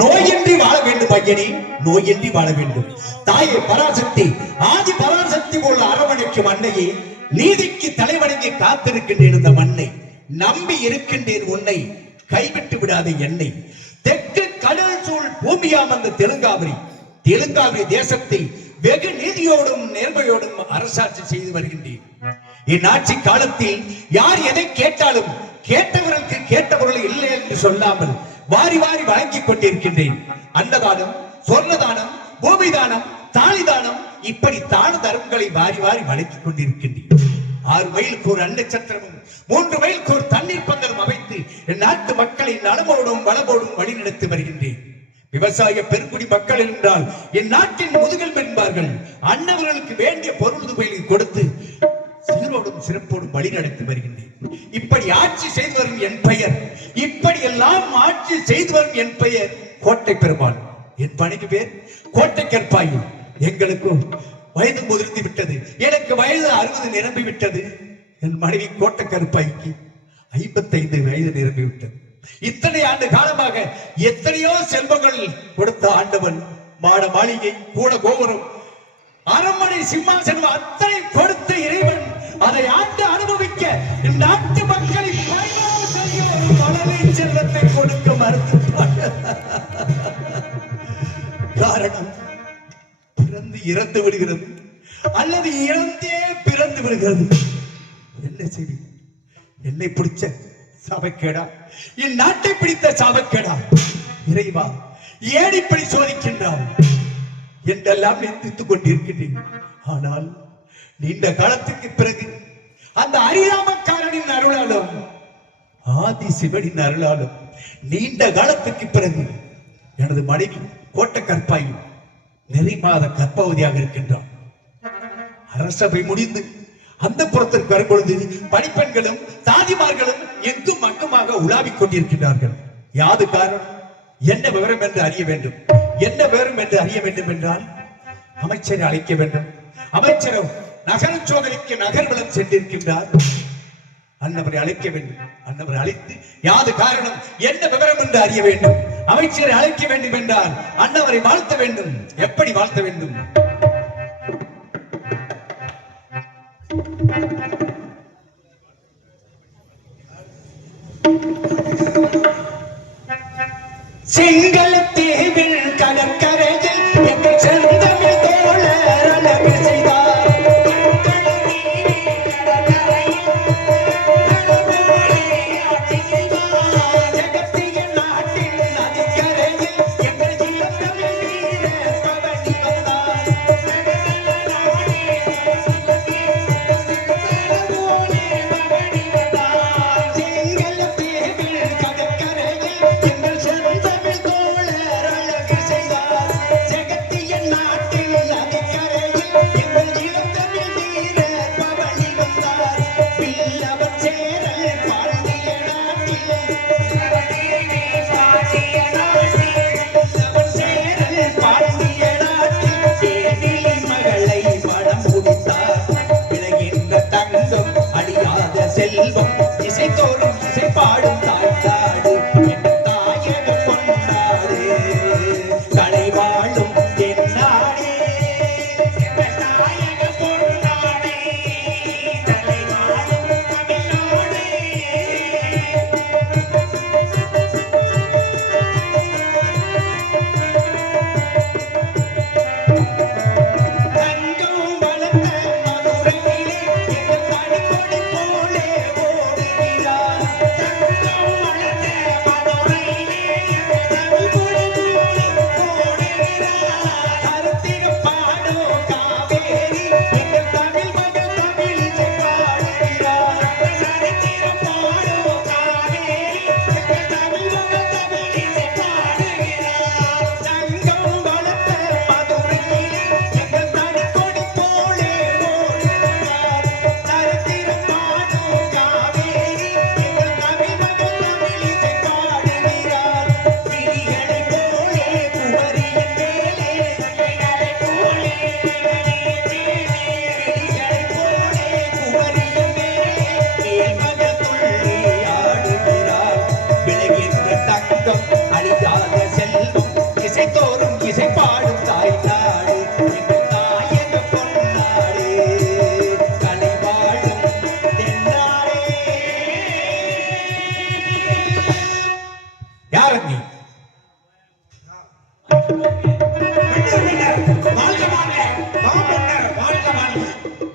நோயின்றி வாழ வேண்டும் ஐயனே, நோயின்றி வாழ வேண்டும். தாயே பராசக்தி, ஆதி பராசக்தி போல அரவணைக்கும் அன்னையே, நீதிக்கு தலைவணங்கி காத்திருக்கின்றேன் இந்த மண்ணை, நம்பி இருக்கின்றேன் உன்னை, கைவிட்டு விடாதே என்னை. தெற்கு கடல் சூழ் பூமியாம் அந்த தெலுங்காவரி தேசத்தை வெகு நீதியோடும் நேர்மையோடும் அரசாட்சி செய்து வருகின்றேன். என் ஆட்சி காலத்தில் யார் எதை கேட்டாலும் கேட்டவர்களுக்கு கேட்டவர்கள் இல்லை என்று சொல்லாமல் வாரி வாரி வழங்கிக் கொண்டிருக்கின்றேன். அன்னதானம், சொர்ணதானம், பூமிதானம், தாலிதானம், இப்படி தான தர்மங்களை வாரி வாரி வழங்கிக் கொண்டிருக்கின்றேன். 6 மைலுக்கு ஒரு அன்னச்சத்திரமும் 3 மைலுக்கு ஒரு தண்ணீர் பந்தலும் அமைத்து என் நாட்டு மக்களை நலமோடும் வளமோடும் வழிநடத்தி வருகின்றேன். விவசாய பெருங்குடி மக்கள் என்றால் என் நாட்டின் முதுகெலும்பு என்பார்கள். அன்னவர்களுக்கு வேண்டிய பொருளுதவிகளை கொடுத்து சீரோடும் சிறப்போடும் வழி நடத்தி வருகின்றேன். இப்படி ஆட்சி செய்து வரும் என் பெயர், இப்படி எல்லாம் ஆட்சி செய்து வரும் என் பெயர் கோட்டை பெருமாள். என் பணிக்கு பேர் கோட்டை கற்பாயி. எங்களுக்கும் வயது முதிர்ந்து விட்டது, எனக்கு வயது 60 நிரம்பி விட்டது. என் மனைவி கோட்டை கற்பாய்க்கு 55 வயது நிரம்பி விட்டது. இத்தனை ஆண்டு காலமாக எத்தனையோ செல்வங்கள் கொடுத்த ஆண்டவன், மாட மாளிகை, கூட கோபுரம், அரண்மனை, சிம்மாசனம் அத்தனை கொடுத்த இறைவன் அதை ஆண்டு அனுபவிக்க நாட்டு மக்களை செல்வத்தை கொடுக்க மறுத்துட்டார். காரணம், பிறந்து இறந்து விடுகிறது அல்லது இறந்தே பிறந்து விடுகிறது. என்ன செய்தி? என்னை பிடிச்ச சாபக்கேடா, என் நாட்டை பிடித்த சாபக்கேடா, இறைவா ஏன் இப்படி சோதிக்கின்றான் என்றெல்லாம் நினைத்துக் கொண்டிருக்கிறேன். ஆனால் நீண்ட காலத்துக்கு பிறகு அந்த அரிராமக்காரனின் அருளாலும் ஆதி சிவனின் அருளாலும் நீண்ட காலத்துக்கு பிறகு எனது மனைவி கோட்டை கற்பாயி நெறி மாத கர்ப்பவதியாக இருக்கின்றான். அரசபை முடிந்து அந்த புறத்திற்கு வரும்பொழுது பணிப்பெண்களும் தாதிமார்களும் எங்கும் அங்குமாக உலாவிக் கொண்டிருக்கிறார்கள். யாது காரணம்? என்ன விவரம் என்று அறிய வேண்டும். என்ன விவரம் என்று அறிய வேண்டும் என்றால் அமைச்சரை அழைக்க வேண்டும். அமைச்சரும் நகர சோதனைக்கு நகர்வலம் சென்றிருக்கின்றார். அன்னவரை அழைக்க வேண்டும். அன்னவரை அழைத்து யாது காரணம், என்ன விவரம் என்று அறிய வேண்டும். அமைச்சரை அழைக்க வேண்டும் என்றால் அன்னவரை வாழ்த்த வேண்டும். எப்படி வாழ்த்த வேண்டும்? செங்கலத்தேவில் கடற்கரையில் எங்கள் செந்தமிழ் தோழர் அழகு செய்தார். செல்வம் இசை தோறும் இசை பாடும் தாய்நாடு தாயக பொன்னாடு கலை வாழும் தென்னாடே தாயக பொன்னாடே கலை வாழும் தமிழ்நாடே. தங்கம் வளர்ந்த மதுரையிலே எங்கள் பணிக்கொடி போலே ஓடுகிறார். தங்கம் வளர்ந்த மதுரையிலே எங்கள் பணிக்கொடி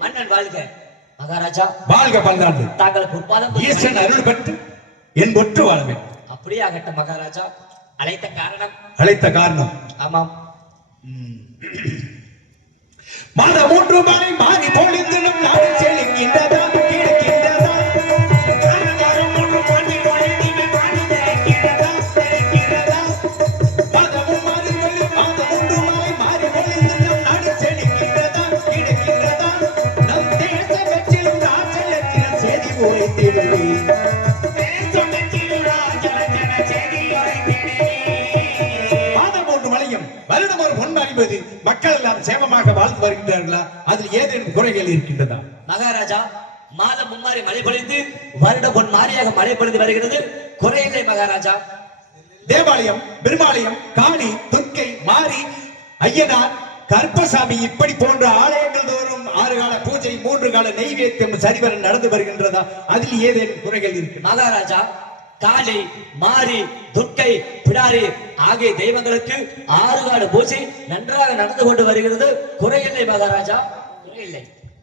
மன்னன் வாழ்க. மகாராஜா வாழ்க பல்லாண்டு. தாங்களுக்கு உட்பாதம் ஈசன் அருள் பெற்று என் ஒற்று வாழ வேண்டும். அப்படியே ஆகட்டும் மகாராஜா. அழைத்த காரணம் ஆமாம். மாத 3 மாலை மாறி பொழிந்து நம் நாடு செழிக்கின்றதா கிழக்கின்றதா மக்கள் எல்லாம் சேமமாக வாழ்ந்து வருகின்றார்களா? அதில் ஏதேனும் குறைகள் இருக்கின்றதா? மகாராஜா, மாதம் மும்மாறி மழை பொழிந்து வருட பொன் மாறியாக மழை பொழிந்து வருகிறது. குறையில்லை மகாராஜா. தேவாலயம், பெருமாலயம், காளி, துர்க்கை, மாரி, ஐயனார், கற்பசாமி இப்படி போன்ற ஆலயங்கள் தோறும் 6 கால பூஜை 3 கால நெய்வேத்தியம் சரிவர நடந்து வருகின்றதா? அதில் ஏதேனும் குறைகள் இருக்கு? மகாராஜா, காளி, மாரி, துர்க்கை, பிடாரி ஆகிய தெய்வங்களுக்கு 6 கால பூஜை நன்றாக நடந்து கொண்டு வருகிறது. குறையில்லை மகாராஜா, குறையில்லை.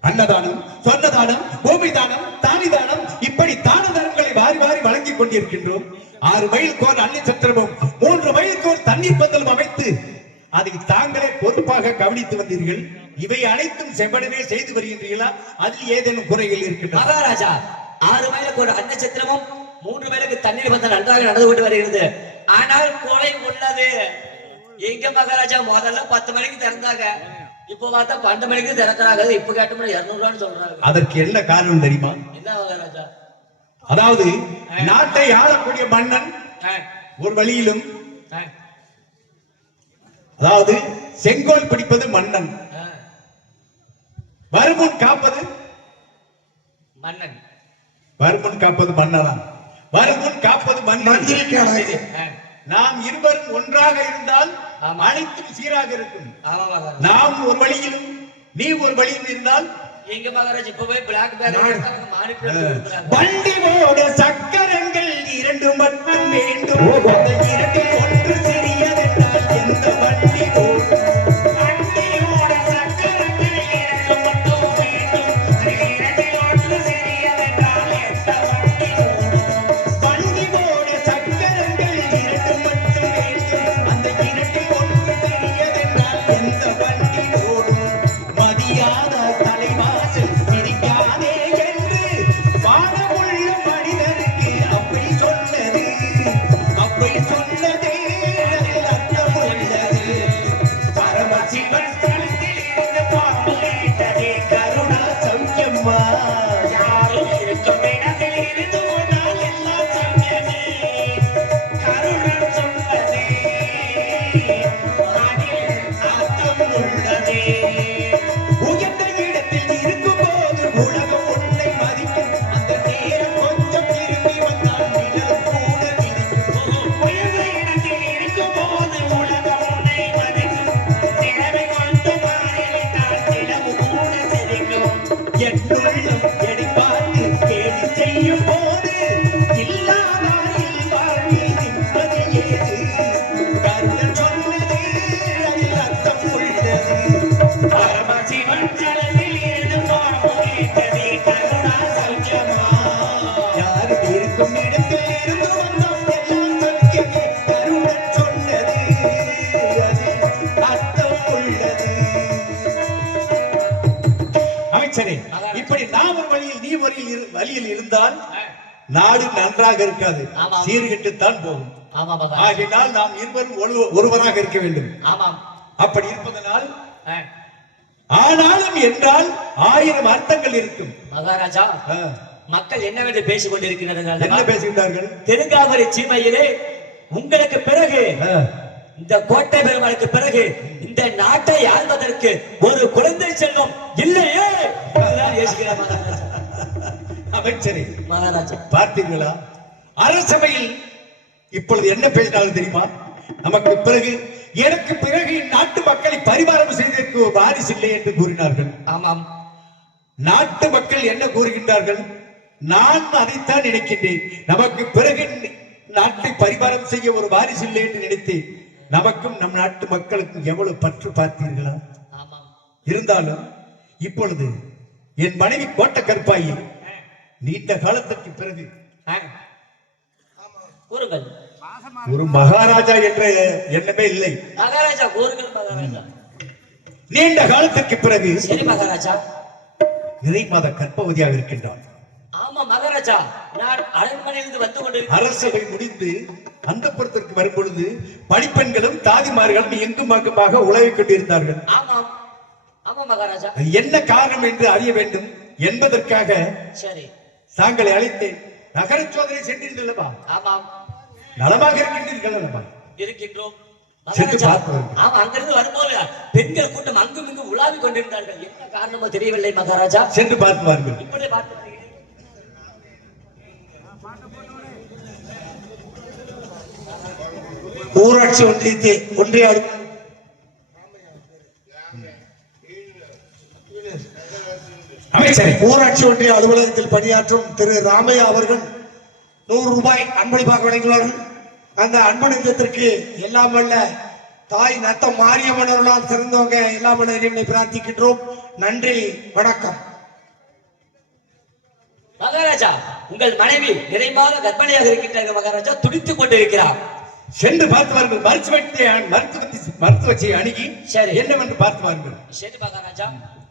அன்னதானம், சொன்னதானம், பூமி தானம், தானி தானம் இப்படி தான தர்மங்களை வாரி வாரி வழங்கிக் கொண்டிருக்கின்றோம். 6 மைலுக்கோர் அன்னி சத்திரமும் 3 மைலுக்கோர் தண்ணீர் பந்தலும் அமைத்து அதை தாங்களே பொறுப்பாக கவனித்து வந்தீர்கள். இவை அனைத்தும் செவ்வனவே செய்து வருகின்றீர்களா? அதில் ஏதேனும் குறைகள் இருக்கின்றன? மகாராஜா, 6 மைலுக்கு ஒரு அன்ன சத்திரமும் 3 மைலுக்கு தண்ணீர் பந்தல் நன்றாக நடந்து கொண்டு வருகிறது. ஆனால் குறை உள்ளது. எங்க மகாராஜா, முதல்ல 10 மணிக்கு திறந்தாங்க, இப்ப பார்த்தா 12 மணிக்கு திறக்கிறாங்க. இப்ப கேட்டோம்னா 200 ரூபான்னு சொல்றாங்க. அதற்கு என்ன காரணம் தெரியுமா? என்ன மகாராஜா? அதாவது நாட்டை ஆளக்கூடிய மன்னன் ஒரு வழியிலும், அதாவது செங்கோல் பிடிப்பது மன்னன், வருமுன் காப்பது மன்னன், வருமுன் காப்பது மன்னனா, வருமுன் காப்பது மன்னன். நாம் இருவரும் ஒன்றாக இருந்தால் அனைத்தும் சீராக இருக்கும். நாம் ஒரு வழியிலும் நீ ஒரு வழியில் இருந்தால் எங்க மகாராஜ் இப்ப போய் பிளாக் பேக் வண்டி ஓட சக்கரங்கள் 2 மட்டும் வேண்டும். அந்த 2 ஒன்று சிறியதென்றால் எந்த வண்டி ஓடும்? வண்டியோட சக்கரங்கள் 2 மட்டும் வேண்டும். அந்த 2 ஒன்று சிறியதென்றால் எந்த வண்டி ஓடும்? வண்டி ஓட சக்கரங்கள் 2 மட்டும் வேண்டும். அந்த 2 ஒன்று சிறியதென்றால் எந்த வண்டி ஓடும்? மதியான தலைவாசல் பிரிக்காதே என்று வானமுள்ள மனிதருக்கு அப்படி சொன்னது, அப்படி சொன்னதே அதில் அர்த்தம் உள்ளது. பரமசிவன் தளத்தில் இருந்து பாம்பு கேட்டதே கருணா சௌக்கியம்மா. யாரும் இருக்கும் இடத்தில் இருந்து போனால் எல்லாம் சௌக்கியமே. கருணா சொன்னதே அதில் அர்த்தம் உள்ளதே. உயர்ந்த இடத்தில் இருக்கும் போது உலகம் உன்னை மதிக்கும். அந்த நேரம் கொஞ்சம் திரும்பி வந்தால் நிழல் கூட விதிக்கும். உயர்ந்த இடத்தில் இருக்கும் போது உலகம் உன்னை மதிக்கும். நிலவை கொஞ்சம் மாறிவிட்டால் நிலவு கூட சிரிக்கும். என்னுள்ளம் எடை பார்த்து கேலி செய்யும் போது இல்லாதாரில் வாழ்வில் நிம்மதி ஏது? கருணன் சொன்னது அதில் அர்த்தம் உள்ளது. பரமசிவன் தளத்தில் இருந்து பாம்பு கேட்டதே கருணா சௌக்கியமா. யாரும் இருக்கும் இடத்தில் இருந்து வந்தோம் எல்லாம் சௌக்கியமே. கருணன் சொன்னது அதில் அர்த்தம் உள்ளது. அமைச்சரே, இப்படி நாம் ஒரு வழியில் நீ ஒரு வழியில் இருந்தால் நாடு நன்றாக இருக்காது, ஆமாம். சீர்கெட்டுத்தான் போகும். ஆமா மகாராஜா. ஆகினால் நாம் இருவரும் ஒருவராக இருக்க வேண்டும். ஆமாம். அப்படி இருப்பதனால் ஆனாலும் என்றால் 1000 அர்த்தங்கள் இருக்கும். மகாராஜா, மக்கள் என்னவென்று பேசிக் கொண்டிருக்கிறார்கள்? என்ன பேசுகிறார்கள்? தெலுங்காவரி சீமையிலே உங்களுக்கு பிறகு, இந்த கோட்டை பெருமாளுக்கு பிறகு இந்த நாட்டை ஆள்வதற்கு ஒரு குழந்தை செல்வம் இல்லையே என்றுதான் யோசிக்கிறார் மகாராஜா. அமைச்சரே, மகாராஜா பார்த்தீர்களா? அரசவையில் இப்பொழுது என்ன பேசினாலும் தெரியுமா? நமக்கு பிறகு, எனக்கு பிறகு நாட்டு மக்களை பரிமாறம் செய்ததற்கு ஒரு வாரிசு இல்லை என்று கூறினார்கள். ஆமாம். நாட்டு மக்கள் என்ன கூறுகின்றார்கள்? நான் அதைத்தான் நினைக்கின்றேன். நமக்கு பிறகு நாட்டை பரிமாறம் செய்ய ஒரு வாரிசு இல்லை என்று நினைத்தேன். நமக்கும் நம் நாட்டு மக்களுக்கும் எவ்வளவு பற்று பார்த்தீர்களா? ஆமாம். இருந்தாலும் இப்பொழுது என் மனைவி கோட்டை கருப்பாயி நீண்ட காலத்திற்கு பிறகு கூறுங்கள். ஒரு மகாராஜா என்ற எண்ணமே இல்லை. மகாராஜா கூறுங்கள் மகாராஜா. நீண்ட காலத்திற்கு பிறகு சரி மகாராஜா. இறை மாத கர்ப்பவதியாக இருக்கின்றான். ஆமா மகாராஜா, நான் அரண்மனையிலிருந்து வந்து கொண்டிருக்கிறேன். அரசவை முடிந்து அந்தப்புறத்திற்கு வரும் பொழுது பணிப்பெண்களும் தாதிமார்களும் எங்கும் அங்குமாக உழவிக் கொண்டிருந்தார்கள். ஆமாம் ஆமா மகாராஜா. அது என்ன காரணம் என்று அறிய வேண்டும் என்பதற்காக சரி தாங்களை அழைத்தேன். நகர சோதனை சென்றீர்கள் அல்லவா? ஆமாம். நலமாக இருக்கின்றீர்கள் அல்லவா? இருக்கின்றோம் சென்று மகாராஜா. பார்ப்போம். ஆமா, அங்கிருந்து வரும்போது பெண்கள் கூட்டம் அங்கும் இங்கும் உலாவிக் கொண்டிருந்தார்கள். என்ன காரணமோ தெரியவில்லை மகாராஜா. சென்று பார்த்து வாருங்கள். இப்படி பார்த்து வருகிறேன். ஊராட்சி ஒன்றிய அமைச்சரே, ஊராட்சி ஒன்றிய அலுவலகத்தில் பணியாற்றும் திரு ராமையா அவர்கள் 100 ரூபாய் அன்பளிப்பாக வழங்கினார்கள். அந்த அன்பளிப்பத்திற்கு எல்லாம் வல்ல தாய் நத்த மாரியம்மனர்களால் சிறந்தவங்க எல்லாம் வல்ல இறைவனை பிரார்த்திக்கின்றோம். நன்றி, வணக்கம். மகாராஜா, உங்கள் மனைவி நிறைமாத கர்ப்பிணியாக இருக்கின்றார்கள் மகாராஜா. துடித்துக் கொண்டிருக்கிறார். சென்று பார்த்து வாருங்கள். மருத்துவத்தை அணுகி சரி என்னவென்று பார்த்து வாருங்கள். சரி மகாராஜா,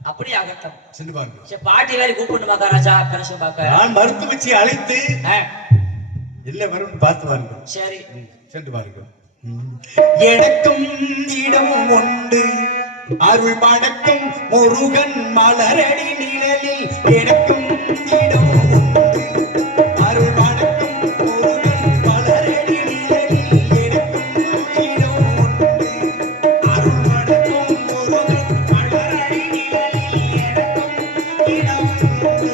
அப்படி ஆகட்டும். சென்று பாருங்கள். சரி, பாட்டி வேற கூப்பிடணும் மகாராஜா. பிரசவ பார்க்க நான் மருத்துவச்சியை அழைத்து என்ன வரும் பார்த்து வாருங்கள். சரி சென்று பாருங்கள். எனக்கும் இடம் உண்டு அருள் மணக்கும் முருகன் மலரடி நிழலில். எனக்கும் இடம் உண்டு அருள் மணக்கும் முருகன் மலரடி நிழலில். எனக்கும் இடம் உண்டு அருள் மணக்கும் முருகன் மலரடி நிழலில். எனக்கும் இடம் உண்டு.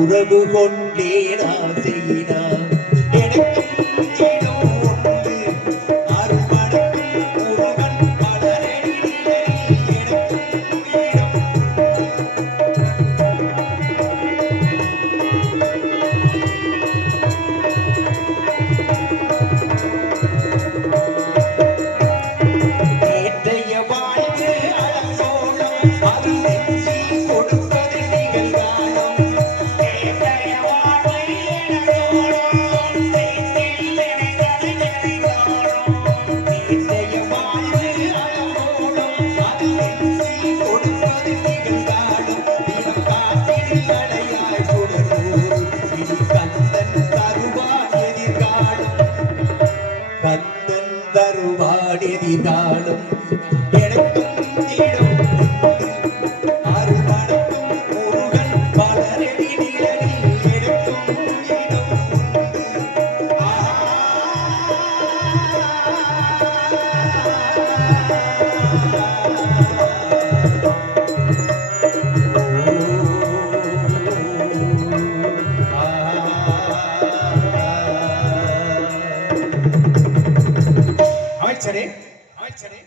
உறவு கொண்டேனா செய்யினார். எனக்கும் இடம் உண்டு அருள் மணக்கும் முருகன் மலரடி நிழலில். எனக்கும் இடம் நேற்றைய வாழ்வு அலங்கோலம் அது நெஞ்சில் கொடுப்பது நிகழ்காலம். கந்தன் தருவான் எதிர்காலம். எனக்கும் இடம் உண்டு அருள் மணக்கும் முருகன் மலரடி நிழலில். எனக்கும் இடம் உண்டு. அமைச்சரே அமைச்சரே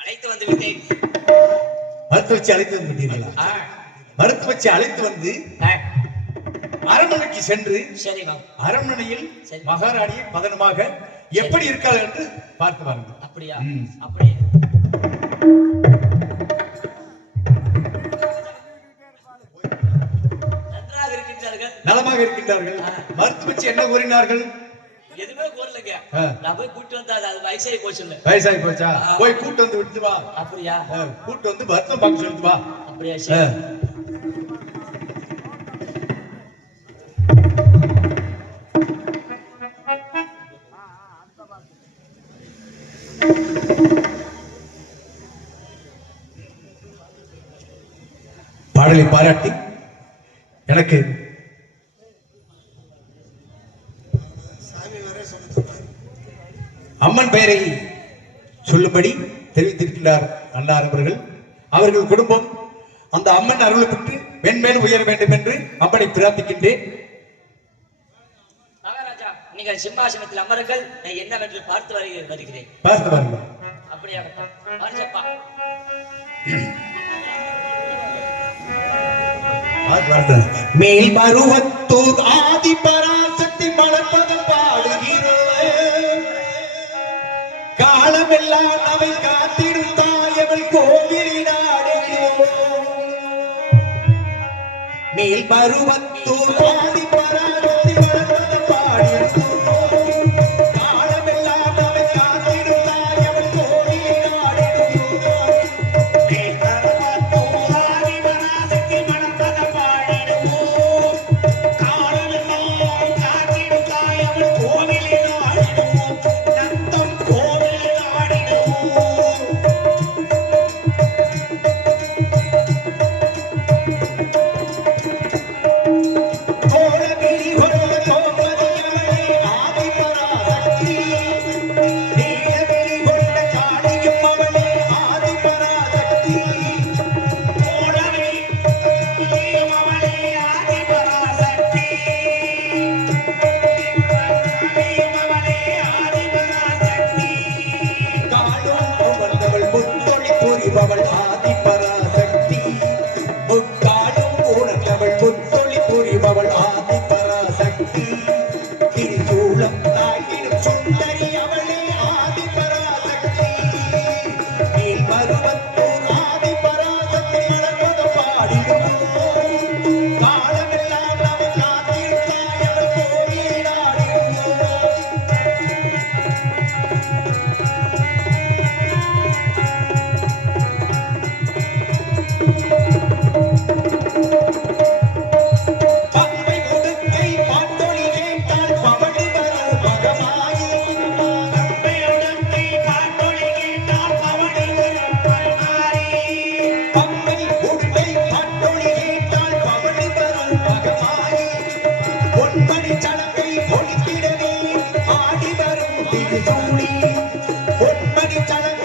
அழைத்து வந்து விட்டேன். மருத்துவ வச்சு அழைத்து வந்து விட்டீர்களா? மருத்துவ வச்சு அழைத்து வந்து அரண்மனைக்கு சென்று சரிமா அரண்மனையில் மகாராணியை பதனமாக எப்படி இருக்காள் என்று பார்த்து வாருங்கள். அப்படியா? அப்படியே நன்றாக இருக்கின்றார்கள், நலமாக இருக்கின்றார்கள். மருத்துவ வச்சு என்ன கூறினார்கள்? எதுவுமே கூறலைங்க. நான் போய் கூட்டு வந்தா அது வயசாகி போச்சுல்ல. வயசாகி போச்சா? போய் கூட்டு வந்து விட்டு வா. அப்படியா? கூட்டு வந்து மருத்துவம் பார்க்க சொல்லிட்டு வா. அப்படியா? சரி. பாடலை பாராட்டி எனக்கு அம்மன் பெயரை சொல்லும்படி தெரிவித்திருக்கிறார் அன்னார் அவர்கள். அவர்கள் குடும்பம் அந்த அம்மன் அருளை பெற்று மென்மேலும் உயர வேண்டும் என்று அம்மனை பிரார்த்திக்கின்றேன். மகாராஜா, நீங்கள் சிம்மாசனத்தில் அமருங்கள், நான் என்னவென்று பார்த்து வருகிறேன். பார்த்து பாருங்கள். அப்படியாகட்டும். வாரிசப்பா. மேல் மருவத்தூர் ஆதி பராசக்தி மலர்பதம் பாடுகிறோம். காலமெல்லாம் அவை காத்திடும் தாயவள் கோவிலினாடுகிறோம். மேல் மருவத்தூர் ஆதி பராசக்தி மலர்பதம் பாடுகிறோம். காலமெல்லாம் அவை காத்திடும் தாயவள் கோவிலினாடுகிறோம். மேல் மருவத்தூர் ஆதி பராசக்தி மலர்பதம் பாடிடுவோம். காலமெல்லாம் காத்திடும் தாயவள் கோவிலினாடுகிறோம். நத்தம் கோவிலினாடிடுவோம். கோலகிரி கொண்ட கோமதியவளே ஆதி பராசக்தி. நீலகிரி கொண்ட காளியும் அவளே ஆதி பராசக்தி. கோலகிரி காளியும் அவளே ஆதி பராசக்தி. காளியும் அவளே ஆதி பராசக்தி. காலும் உணர்ந்தவள் முத்தொழி புரிபவள் ஆதி பராசக்தி. முக்காலும் உணர்ந்தவள் முத்தொழி புரிபவள் ஆதி பராசக்தி. திரிசூலம் தாங்கிடும் சுந்தரி அவளே ஆதி பராசக்தி. மேல் மருவத்தூர் ஆதி பராசக்தி மலர்பதம் பாடிடுவோம். காலமெல்லாம் நம்மை காத்திடும் தாயவள் கோவிலினாடிடுவோம். பம்பை உடுக்கை பாட்டொலி கேட்டால் பவளி வரும் மகமாயி. பம்பை உடுக்கை பாட்டொலி கேட்டால் பவளி வரும் மகமாயி. பம்பை உடுக்கை பாட்டொலி கேட்டால் பவளி வரும் மகமாயி. பொன்மணி சலங்கை ஒலித்திடவே ஆடி வரும் திருச்சூடி. பொன்மணி சலங்கை